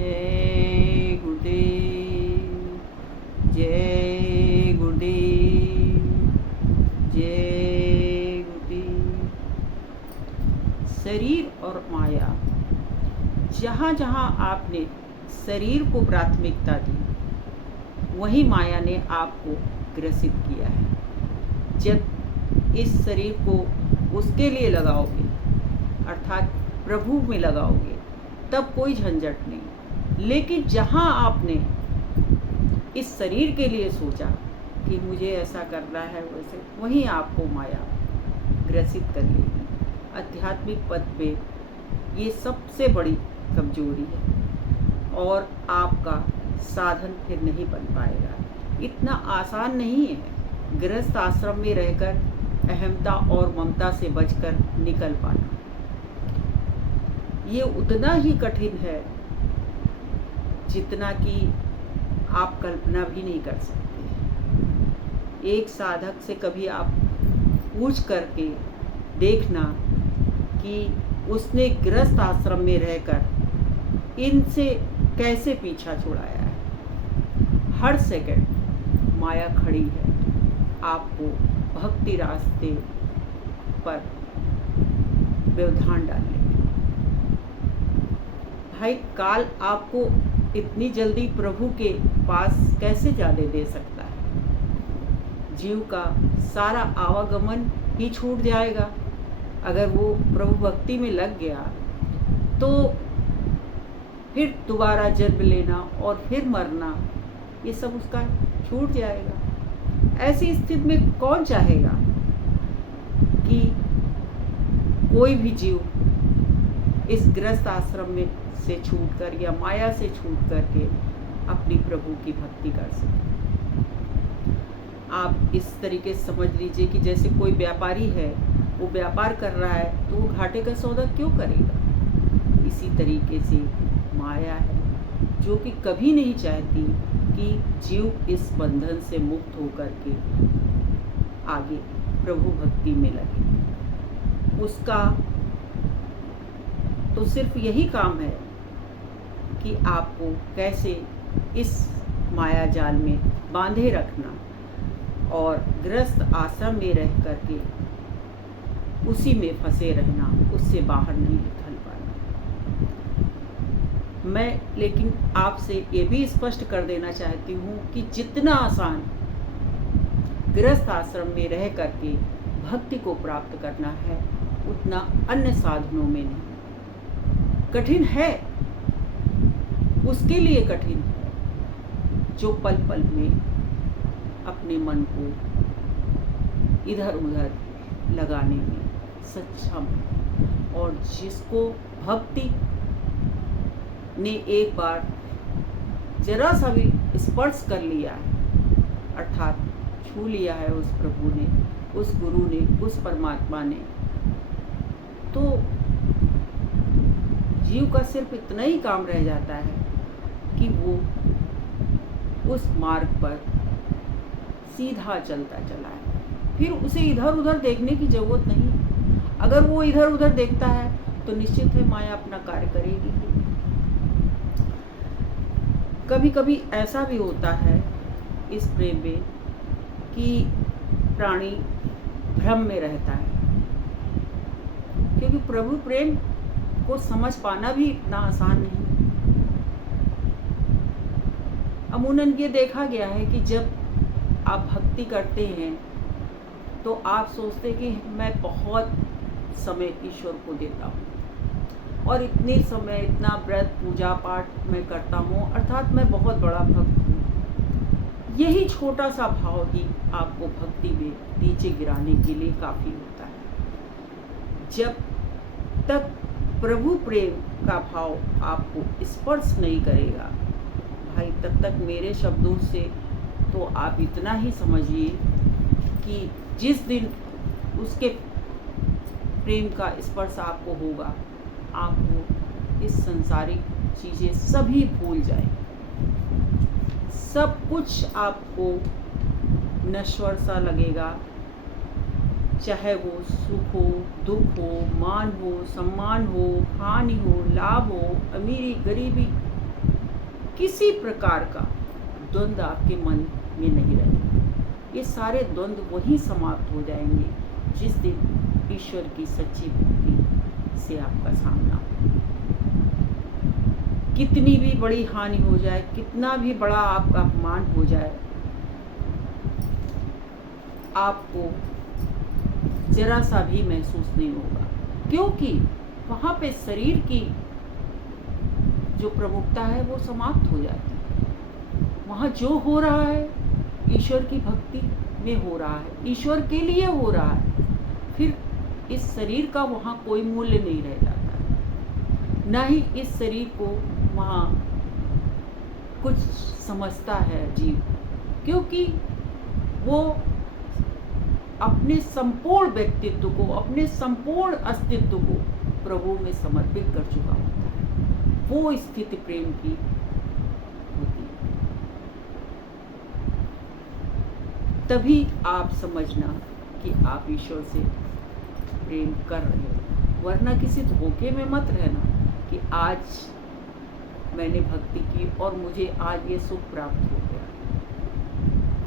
जय गुरुदेव, जय गुरुदेव, जय गुरुदेव। शरीर और माया, जहाँ जहाँ आपने शरीर को प्राथमिकता दी, वही माया ने आपको ग्रसित किया है। जब इस शरीर को उसके लिए लगाओगे, अर्थात प्रभु में लगाओगे, तब कोई झंझट नहीं। लेकिन जहाँ आपने इस शरीर के लिए सोचा कि मुझे ऐसा करना है, वैसे वहीं आपको माया ग्रसित कर लेगी। आध्यात्मिक पद पे ये सबसे बड़ी कमजोरी है और आपका साधन फिर नहीं बन पाएगा। इतना आसान नहीं है गृहस्थ आश्रम में रहकर अहमता और ममता से बचकर निकल पाना। ये उतना ही कठिन है जितना कि आप कल्पना भी नहीं कर सकते। एक साधक से कभी आप पूछ करके देखना कि उसने गृहस्थ आश्रम में रहकर इनसे कैसे पीछा छुड़ाया है। हर सेकंड माया खड़ी है आपको भक्ति रास्ते पर व्यवधान डालने। भाई, काल आपको इतनी जल्दी प्रभु के पास कैसे जाने दे सकता है। जीव का सारा आवागमन ही छूट जाएगा। अगर वो प्रभु भक्ति में लग गया तो फिर दोबारा जन्म लेना और फिर मरना, ये सब उसका छूट जाएगा। ऐसी स्थिति में कौन चाहेगा कि कोई भी जीव इस गृहस्थ आश्रम में से छूटकर या माया से छूट करके अपनी प्रभु की भक्ति कर सके। आप इस तरीके से समझ लीजिए कि जैसे कोई व्यापारी है, वो व्यापार कर रहा है तो वो घाटे का सौदा क्यों करेगा। इसी तरीके से माया है जो कि कभी नहीं चाहती कि जीव इस बंधन से मुक्त होकर के आगे प्रभु भक्ति में लगे। उसका तो सिर्फ यही काम है कि आपको कैसे इस माया जाल में बांधे रखना और गृहस्थ आश्रम में रह करके उसी में फंसे रहना, उससे बाहर नहीं निकल पाना। मैं लेकिन आपसे ये भी स्पष्ट कर देना चाहती हूँ कि जितना आसान गृहस्थ आश्रम में रह करके भक्ति को प्राप्त करना है, उतना अन्य साधनों में नहीं। कठिन है, उसके लिए कठिन है जो पल पल में अपने मन को इधर उधर लगाने में सक्षम है और जिसको भक्ति ने एक बार जरा सा भी स्पर्श कर लिया है, अर्थात छू लिया है उस प्रभु ने, उस गुरु ने, उस परमात्मा ने, तो जीव का सिर्फ इतना ही काम रह जाता है कि वो उस मार्ग पर सीधा चलता चला है। फिर उसे इधर उधर देखने की जरूरत नहीं। अगर वो इधर उधर देखता है तो निश्चित है माया अपना कार्य करेगी। कभी कभी ऐसा भी होता है इस प्रेम में कि प्राणी भ्रम में रहता है, क्योंकि प्रभु प्रेम को समझ पाना भी इतना आसान नहीं। अमूमन ये देखा गया है कि जब आप भक्ति करते हैं तो आप सोचते कि मैं बहुत समय ईश्वर को देता हूँ और इतने समय इतना व्रत पूजा पाठ मैं करता हूँ, अर्थात मैं बहुत बड़ा भक्त हूँ। यही छोटा सा भाव ही आपको भक्ति में नीचे गिराने के लिए काफ़ी होता है। जब तक प्रभु प्रेम का भाव आपको स्पर्श नहीं करेगा, भाई, तब तक मेरे शब्दों से तो आप इतना ही समझिए कि जिस दिन उसके प्रेम का स्पर्श आपको होगा, आप वो इस संसारिक चीज़ें सभी भूल जाएंगे। सब कुछ आपको नश्वर सा लगेगा, चाहे वो सुख हो, दुख हो, मान हो, सम्मान हो, हानि हो, लाभ हो, अमीरी गरीबी, किसी प्रकार का द्वंद्व आपके मन में नहीं रहेगा। ये सारे द्वंद्व वही समाप्त हो जाएंगे जिस दिन ईश्वर की सच्ची भक्ति से आपका सामना हो। कितनी भी बड़ी हानि हो जाए, कितना भी बड़ा आपका अपमान हो जाए, आपको जरा सा भी महसूस नहीं होगा, क्योंकि वहाँ पे शरीर की जो प्रमुखता है वो समाप्त हो जाती है। वहाँ जो हो रहा है ईश्वर की भक्ति में हो रहा है, ईश्वर के लिए हो रहा है। फिर इस शरीर का वहाँ कोई मूल्य नहीं रह जाता है, ना ही इस शरीर को वहाँ कुछ समझता है जीव, क्योंकि वो अपने संपूर्ण व्यक्तित्व को, अपने संपूर्ण अस्तित्व को प्रभु में समर्पित कर चुका होता है। वो स्थिति प्रेम की होती है। तभी आप समझना कि आप ईश्वर से प्रेम कर रहे हो, वरना किसी धोखे में मत रहना कि आज मैंने भक्ति की और मुझे आज ये सुख प्राप्त हो गया।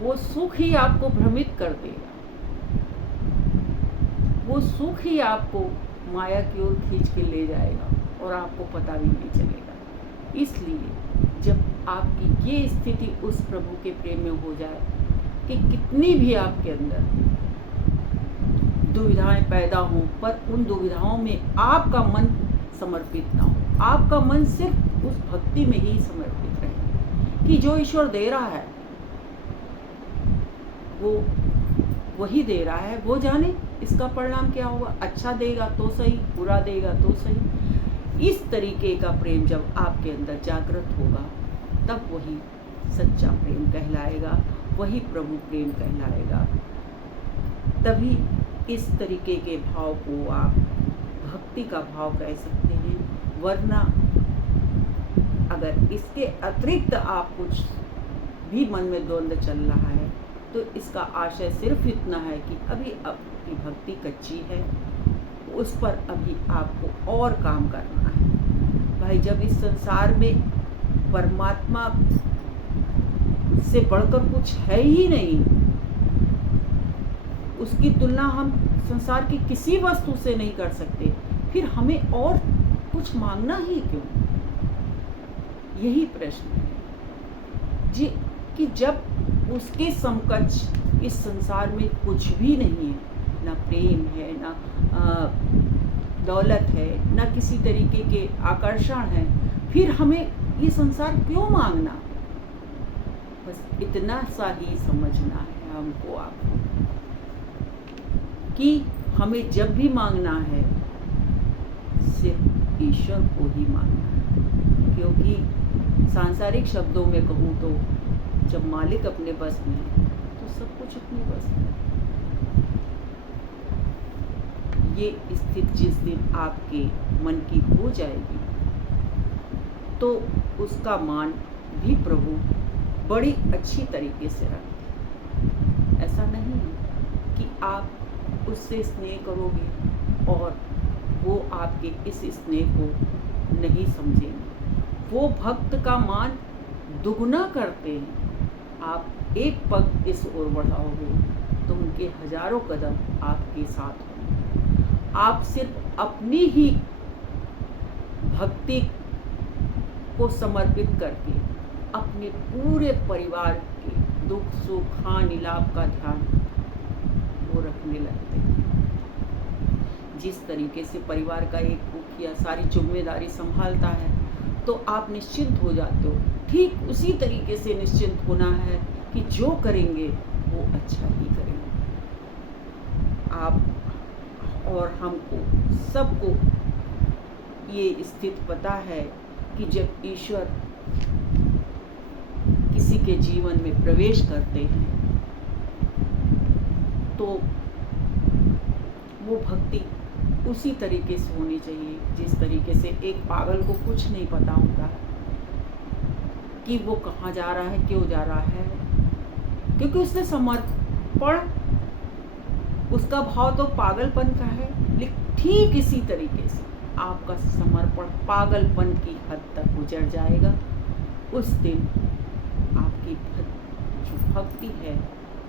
वो सुख ही आपको भ्रमित कर देगा, वो सुख ही आपको माया की ओर खींच के ले जाएगा और आपको पता भी नहीं चलेगा। इसलिए जब आपकी ये स्थिति उस प्रभु के प्रेम में हो जाए कि कितनी भी आपके अंदर दुविधाएं पैदा हों, पर उन दुविधाओं में आपका मन समर्पित ना हो, आपका मन सिर्फ उस भक्ति में ही समर्पित रहे कि जो ईश्वर दे रहा है वो वही दे रहा है, वो जाने इसका परिणाम क्या होगा। अच्छा देगा तो सही, बुरा देगा तो सही। इस तरीके का प्रेम जब आपके अंदर जागृत होगा तब वही सच्चा प्रेम कहलाएगा, वही प्रभु प्रेम कहलाएगा। तभी इस तरीके के भाव को आप भक्ति का भाव कह सकते हैं। वरना अगर इसके अतिरिक्त आप कुछ भी मन में द्वंद्व चल रहा है तो इसका आशय सिर्फ इतना है कि अभी आपकी भक्ति कच्ची है, उस पर अभी आपको और काम करना है। भाई जब इस संसार में परमात्मा से बढ़कर कुछ है ही नहीं, उसकी तुलना हम संसार की किसी वस्तु से नहीं कर सकते, फिर हमें और कुछ मांगना ही क्यों? यही प्रश्न है जी, कि जब उसके समकक्ष इस संसार में कुछ भी नहीं है, ना प्रेम है, ना दौलत है, ना किसी तरीके के आकर्षण है, फिर हमें ये संसार क्यों मांगना? बस इतना सा ही समझना है हमको, आपको, कि हमें जब भी मांगना है सिर्फ ईश्वर को ही मांगना है। क्योंकि सांसारिक शब्दों में कहूँ तो जब मालिक अपने बस में है तो सब कुछ अपने बस में है। ये स्थिति जिस दिन आपके मन की हो जाएगी तो उसका मान भी प्रभु बड़ी अच्छी तरीके से रखते। ऐसा नहीं है कि आप उससे स्नेह करोगे और वो आपके इस स्नेह को नहीं समझेंगे। वो भक्त का मान दुगना करते हैं। आप एक पग इस ओर बढ़ाओगे तो उनके हजारों कदम आपके साथ होंगे। आप सिर्फ अपनी ही भक्ति को समर्पित करके अपने पूरे परिवार के दुख सुख हानि लाभ का ध्यान वो रखने लगते हैं। जिस तरीके से परिवार का एक मुखिया सारी जिम्मेदारी संभालता है तो आप निश्चिंत हो जाते हो, ठीक उसी तरीके से निश्चिंत होना है कि जो करेंगे वो अच्छा ही करेंगे। आप और हमको सबको ये स्थिति पता है कि जब ईश्वर किसी के जीवन में प्रवेश करते हैं तो वो भक्ति उसी तरीके से होनी चाहिए जिस तरीके से एक पागल को कुछ नहीं पता होता कि वो कहाँ जा रहा है, क्यों जा रहा है, क्योंकि उसने समर्पण, उसका भाव तो पागलपन का है। लेकिन ठीक इसी तरीके से आपका समर्पण पागलपन की हद तक गुजर जाएगा उस दिन आपकी जो भक्ति है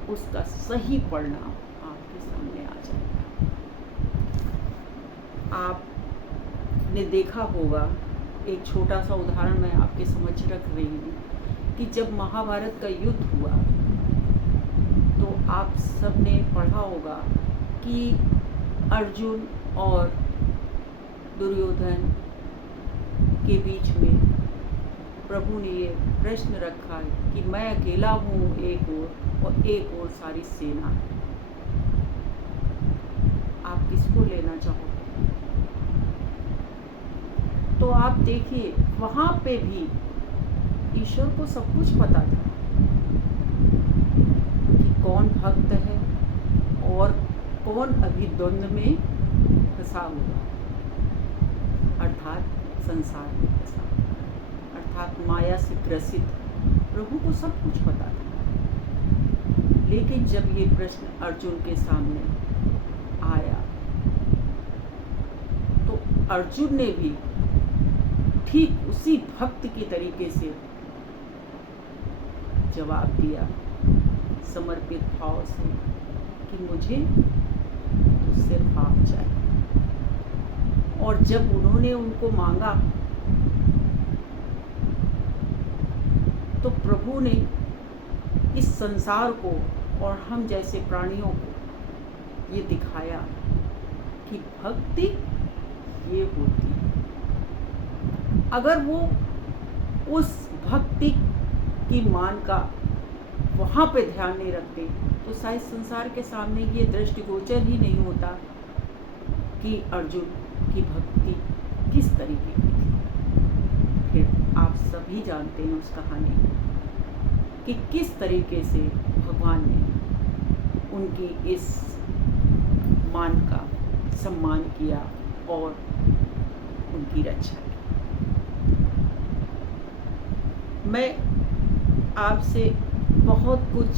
उसका सही परिणाम आपके सामने आ जाएगा। आपने देखा होगा, एक छोटा सा उदाहरण मैं आपके समक्ष रख रही हूँ कि जब महाभारत का युद्ध हुआ तो आप सबने पढ़ा होगा कि अर्जुन और दुर्योधन के बीच में प्रभु ने ये प्रश्न रखा है कि मैं अकेला हूँ एक और एक और सारी सेना है, आप किसको लेना चाहोगे? तो आप देखिए, वहाँ पे भी ईश्वर को सब कुछ पता था कि कौन भक्त है और कौन अभी द्वंद्व में फंसा हुआ, अर्थात संसार में फंसा, अर्थात माया से ग्रसित। प्रभु को सब कुछ पता था। लेकिन जब ये प्रश्न अर्जुन के सामने आया तो अर्जुन ने भी ठीक उसी भक्त की तरीके से जवाब दिया, समर्पित भाव से, कि मुझे तो सिर्फ आप चाहिए। और जब उन्होंने उनको मांगा तो प्रभु ने इस संसार को और हम जैसे प्राणियों को ये दिखाया कि भक्ति ये होती है। अगर वो उस भक्ति की मान का वहाँ पे ध्यान नहीं रखते तो शायद संसार के सामने ये दृष्टिगोचर ही नहीं होता कि अर्जुन की भक्ति किस तरीके की थी। फिर आप सभी जानते हैं उस कहानी कि किस तरीके से भगवान ने उनकी इस मान का सम्मान किया और उनकी रक्षा की। मैं आपसे बहुत कुछ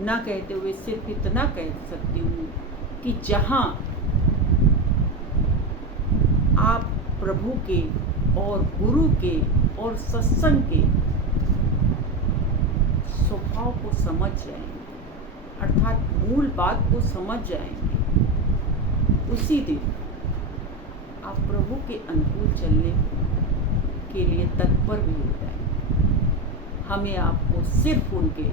ना कहते हुए सिर्फ इतना कह सकती हूँ कि जहाँ आप प्रभु के और गुरु के और सत्संग के स्वभाव को समझ जाएंगे, अर्थात मूल बात को समझ जाएंगे, उसी दिन आप प्रभु के अनुकूल चलने के लिए तत्पर भी हो जाएंगे। हमें आपको सिर्फ उनके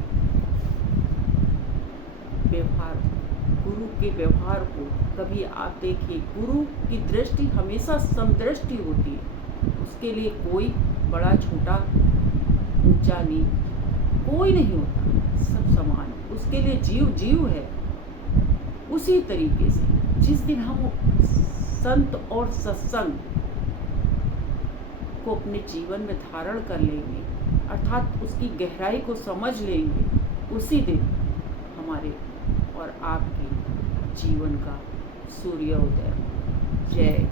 व्यवहार, गुरु के व्यवहार को कभी आप देखिए, गुरु की दृष्टि हमेशा समदृष्टि होती है। उसके लिए कोई बड़ा छोटा ऊंचा नीच कोई नहीं होता, सब समान। उसके लिए जीव जीव है। उसी तरीके से जिस दिन हम संत और सत्संग को अपने जीवन में धारण कर लेंगे, अर्थात उसकी गहराई को समझ लेंगे, उसी दिन हमारे और आपके जीवन का सूर्योदय। जय